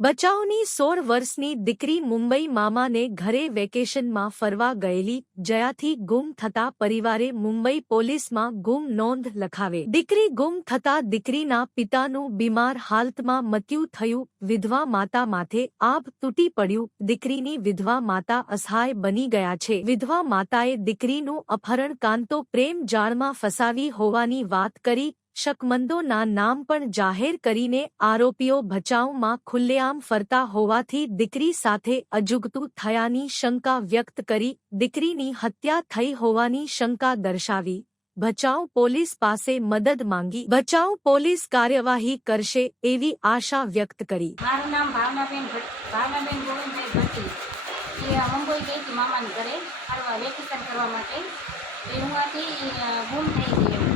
બચાવની સોળ વર્ષની દીકરી મુંબઈ મામાને ઘરે વેકેશનમાં ફરવા ગયેલી, જયાથી ગુમ થતા પરિવારે મુંબઈ પોલીસમાં ગુમ નોંધ લખાવે. દીકરી ગુમ થતા દીકરીના પિતાનું બીમાર હાલતમાં મૃત્યુ થયું, વિધવા માતા માથે આભ તૂટી પડ્યું, દીકરીની વિધવા માતા અસહાય બની ગયા છે. વિધવા માતાએ દીકરીનું અપહરણ કાંતો પ્રેમ જાળમાં ફસાવી હોવાની વાત કરી શકમંદોના નામ પણ જાહેર કરીને આરોપીઓ ભચાઉમાં ખુલ્લેઆમ ફરતા હોવાથી દીકરી સાથે અજુગતું થયાની શંકા વ્યક્ત કરી દીકરીની હત્યા થઈ હોવાની શંકા દર્શાવી. ભચાઉ પોલીસ પાસે મદદ માંગી. ભચાઉ પોલીસ કાર્યવાહી કરશે એવી આશા વ્યક્ત કરી. મારું નામ ભાવનાબેન ભાવનાબેન ગોવિંદભાઈ ભટ્ટી. એ મુંબઈ ગઈ મામાને ઘરે ફરવા વેકેશન કરવા માટે. એ ગુમ થઈ ગઈ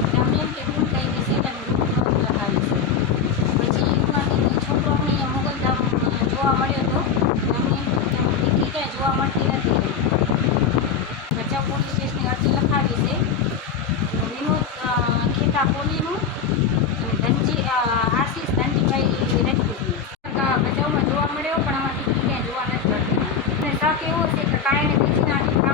time